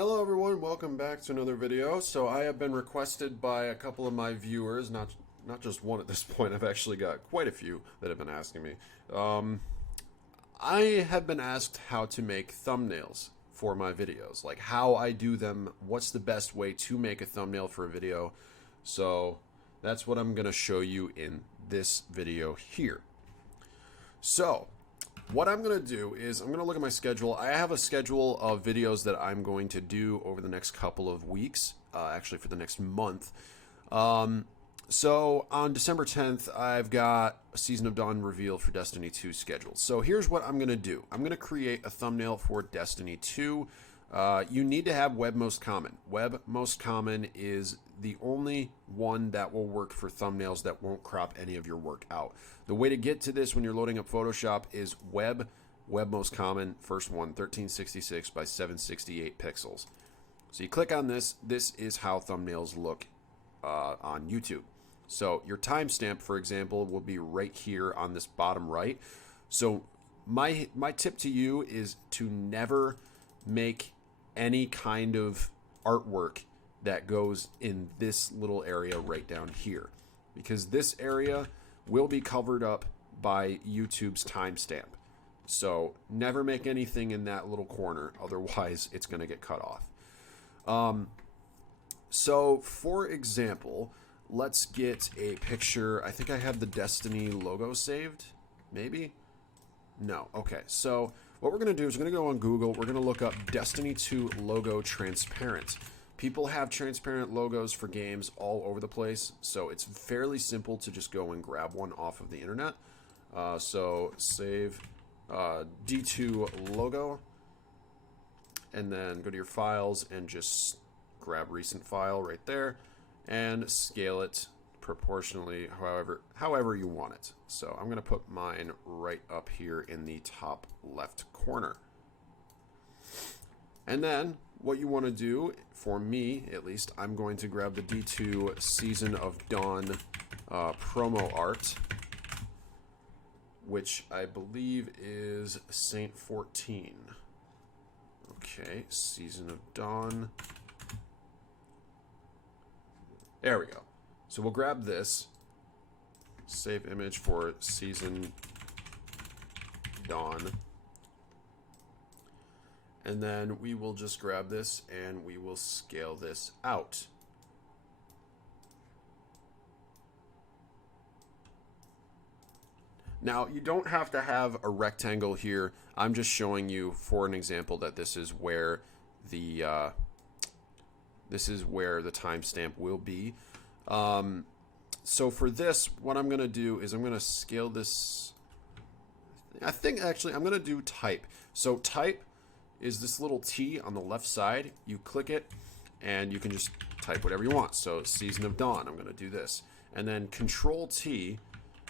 Hello everyone, welcome back to another video. So I have been requested by a couple of my viewers, not just one at this point. I've actually got quite a few that have been asking me. I have been asked how to make thumbnails for my videos, like how I do them, what's the best way to make a thumbnail for a video. So that's what I'm gonna show you in this video here. So what I'm going to do is I'm going to look at my schedule. I have a schedule of videos that I'm going to do over the next couple of weeks, actually for the next month. So on December 10th, I've got a Season of Dawn reveal for Destiny 2 scheduled. So here's what I'm going to do. I'm going to create a thumbnail for Destiny 2. You need to have Web Most Common. Web Most Common is the only one that will work for thumbnails that won't crop any of your work out. The way to get to this when you're loading up Photoshop is Web Most Common, first one, 1366 by 768 pixels. So you click on this. This is how thumbnails look on YouTube. So your timestamp, for example, will be right here on this bottom right. So my tip to you is to never make any kind of artwork that goes in this little area right down here, because this area will be covered up by YouTube's timestamp. So never make anything in that little corner, otherwise it's going to get cut off. So for example, let's get a picture. I think I have the Destiny logo saved, maybe? No. Okay, so what we're going to do is we're going to go on Google. We're going to look up Destiny 2 logo transparent. People have transparent logos for games all over the place, so it's fairly simple to just go and grab one off of the internet. So save D2 logo, and then go to your files and just grab recent file right there and scale it proportionally however you want it. So I'm going to put mine right up here in the top left corner. And then what you want to do, for me at least, I'm going to grab the D2 Season of Dawn promo art, which I believe is Saint 14. Okay, Season of Dawn. There we go. So we'll grab this, save image for Season Dawn, and then we will just grab this and we will scale this out. Now, you don't have to have a rectangle here. I'm just showing you for an example that this is where the timestamp will be. So for this, what I'm going to do is I'm going to scale this. I think actually I'm going to do type. So type is this little T on the left side. You click it and you can just type whatever you want. So Season of Dawn, I'm going to do this. And then Control T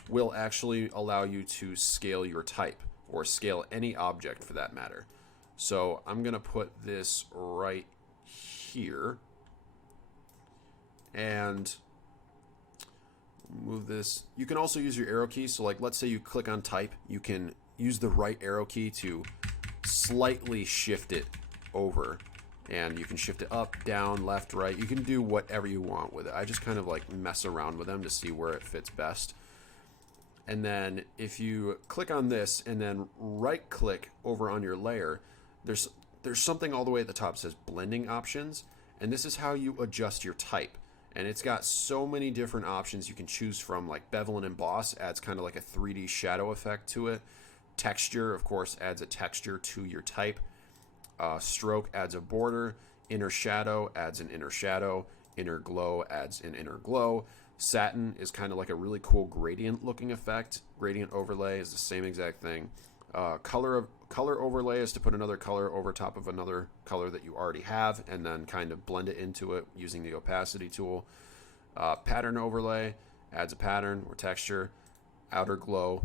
will actually allow you to scale your type, or scale any object for that matter. So I'm going to put this right here and move this. You can also use your arrow key. So like, let's say you click on type, you can use the right arrow key to slightly shift it over, and you can shift it up, down, left, right. You can do whatever you want with it. I just kind of like mess around with them to see where it fits best. And then if you click on this and then right click over on your layer, there's something all the way at the top that says blending options, and this is how you adjust your type. And it's got so many different options you can choose from, like bevel and emboss adds kind of like a 3D shadow effect to it. Texture, of course, adds a texture to your type. Stroke adds a border. Inner shadow adds an inner shadow. Inner glow adds an inner glow. Satin is kind of like a really cool gradient looking effect. Gradient overlay is the same exact thing. Color overlay is to put another color over top of another color that you already have and then kind of blend it into it using the opacity tool. Pattern overlay adds a pattern or texture. Outer glow,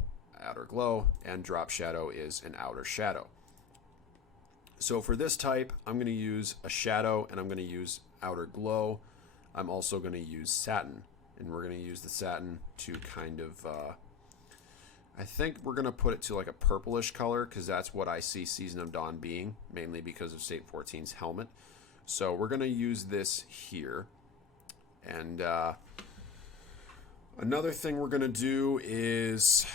and drop shadow is an outer shadow. So for this type, I'm going to use a shadow and I'm going to use outer glow. I'm also going to use satin, and we're going to use the satin to kind of I think we're going to put it to like a purplish color, because that's what I see Season of Dawn being, mainly because of Saint 14's helmet. So we're going to use this here. And another thing we're going to do is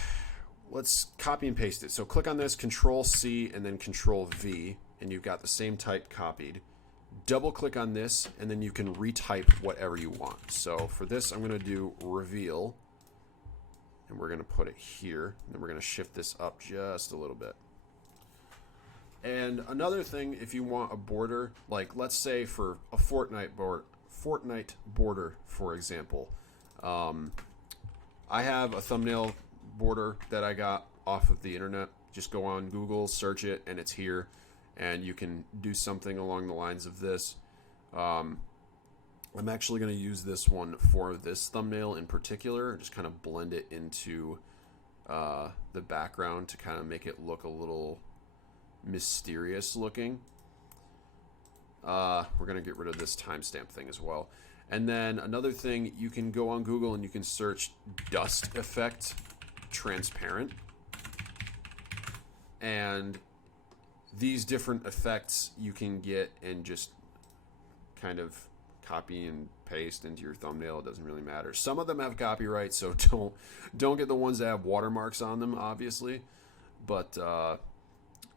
let's copy and paste it. So click on this, Control C and then Control V, and you've got the same type copied. Double click on this and then you can retype whatever you want. So for this I'm going to do reveal, and we're going to put it here, and then we're going to shift this up just a little bit. And another thing, if you want a border, like let's say for a Fortnite border, for example, I have a thumbnail border that I got off of the internet. Just go on Google, search it, and it's here. And you can do something along the lines of this. I'm actually going to use this one for this thumbnail in particular. Just kind of blend it into the background to kind of make it look a little mysterious looking. We're going to get rid of this timestamp thing as well. And then another thing, you can go on Google and you can search dust effect transparent. And these different effects you can get and just kind of copy and paste into your thumbnail. It doesn't really matter. Some of them have copyright, so don't get the ones that have watermarks on them, obviously. But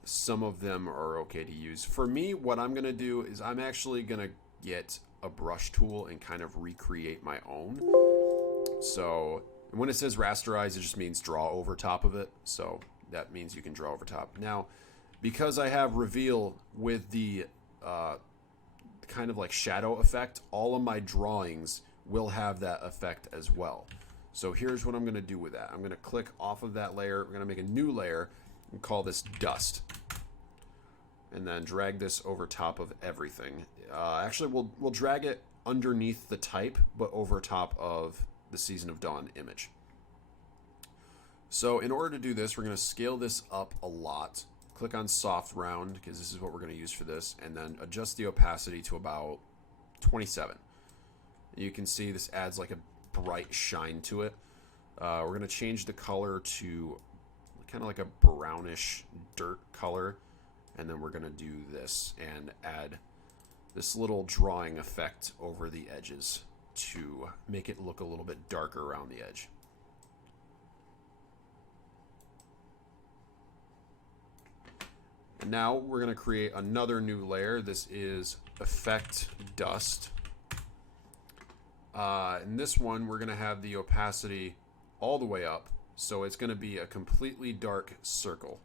some of them are okay to use. For me, what I'm going to do is I'm actually going to get a brush tool and kind of recreate my own. So when it says rasterize, it just means draw over top of it. So that means you can draw over top. Now, because I have reveal with the kind of like shadow effect, all of my drawings will have that effect as well. So here's what I'm going to do with that. I'm going to click off of that layer. We're going to make a new layer and call this dust. And then drag this over top of everything. Actually, we'll drag it underneath the type, but over top of the Season of Dawn image. So in order to do this, we're going to scale this up a lot. Click on soft round, because this is what we're going to use for this, and then adjust the opacity to about 27. You can see this adds like a bright shine to it. We're going to change the color to kind of like a brownish dirt color, and then we're going to do this and add this little drawing effect over the edges to make it look a little bit darker around the edge. And now we're going to create another new layer. This is Effect Dust. In this one, we're going to have the opacity all the way up. So it's going to be a completely dark circle.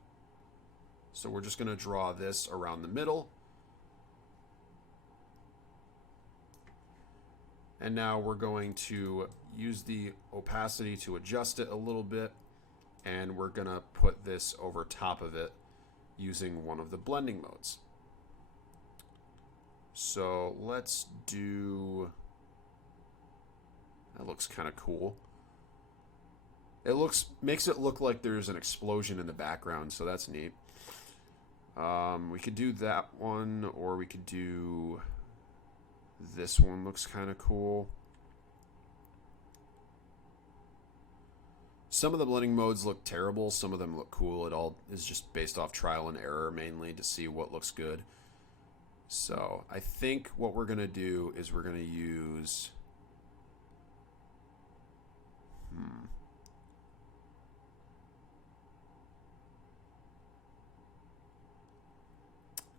So we're just going to draw this around the middle. And now we're going to use the opacity to adjust it a little bit. And we're going to put this over top of it using one of the blending modes. So let's do, that looks kind of cool. It makes it look like there's an explosion in the background, so that's neat. We could do that one, or we could do this one. Looks kind of cool. Some of the blending modes look terrible, some of them look cool. It all is just based off trial and error mainly to see what looks good. So I think what we're going to do is we're going to use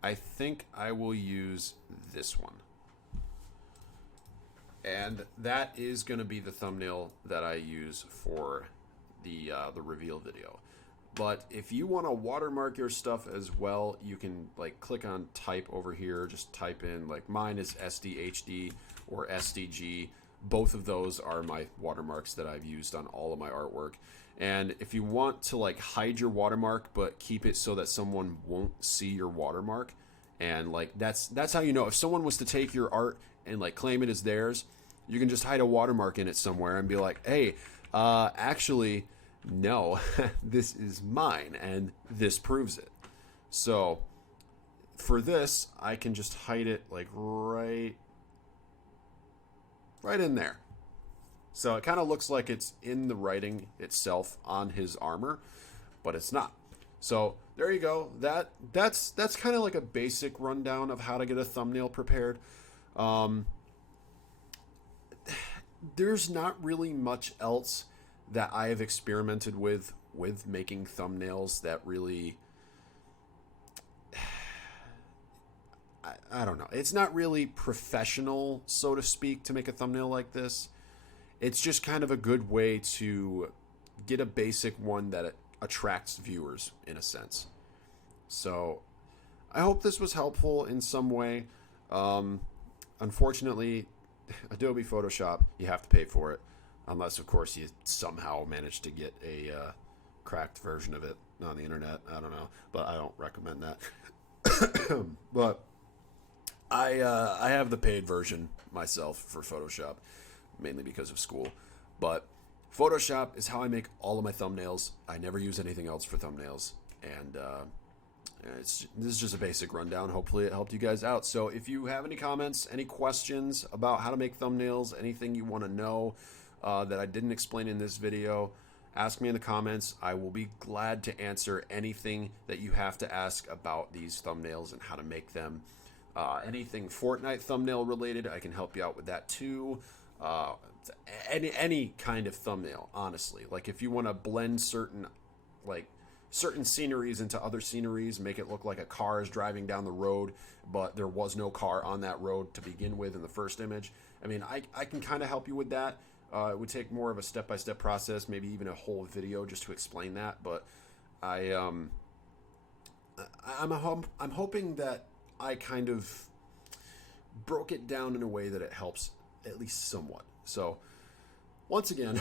I think I will use this one. And that is going to be the thumbnail that I use for the reveal video. But if you want to watermark your stuff as well, you can like click on type over here. Just type in, like mine is SDHD or SDG. Both of those are my watermarks that I've used on all of my artwork. And if you want to like hide your watermark but keep it so that someone won't see your watermark, and like that's how you know if someone was to take your art and like claim it as theirs, you can just hide a watermark in it somewhere and be like, hey, actually no, this is mine and this proves it. So for this, I can just hide it like right in there. So it kind of looks like it's in the writing itself on his armor, but it's not. So there you go. That's kind of like a basic rundown of how to get a thumbnail prepared. Um, there's not really much else that I have experimented with making thumbnails that really I don't know. It's not really professional, so to speak, to make a thumbnail like this. It's just kind of a good way to get a basic one that attracts viewers in a sense. So I hope this was helpful in some way. Unfortunately, Adobe Photoshop, you have to pay for it. Unless, of course, you somehow manage to get a cracked version of it on the internet. I don't know. But I don't recommend that. But I have the paid version myself for Photoshop, mainly because of school. But Photoshop is how I make all of my thumbnails. I never use anything else for thumbnails. And this is just a basic rundown. Hopefully it helped you guys out. So if you have any comments, any questions about how to make thumbnails, anything you want to know that I didn't explain in this video, ask me in the comments. I will be glad to answer anything that you have to ask about these thumbnails and how to make them. Anything Fortnite thumbnail related, I can help you out with that too. Any kind of thumbnail, honestly. Like if you want to blend certain sceneries into other sceneries, make it look like a car is driving down the road, but there was no car on that road to begin with in the first image. I mean, I can kind of help you with that. It would take more of a step-by-step process, maybe even a whole video just to explain that. But I'm hoping that I kind of broke it down in a way that it helps at least somewhat. So once again,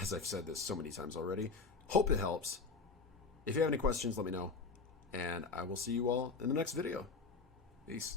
as I've said this so many times already, hope it helps. If you have any questions, let me know. And I will see you all in the next video. Peace.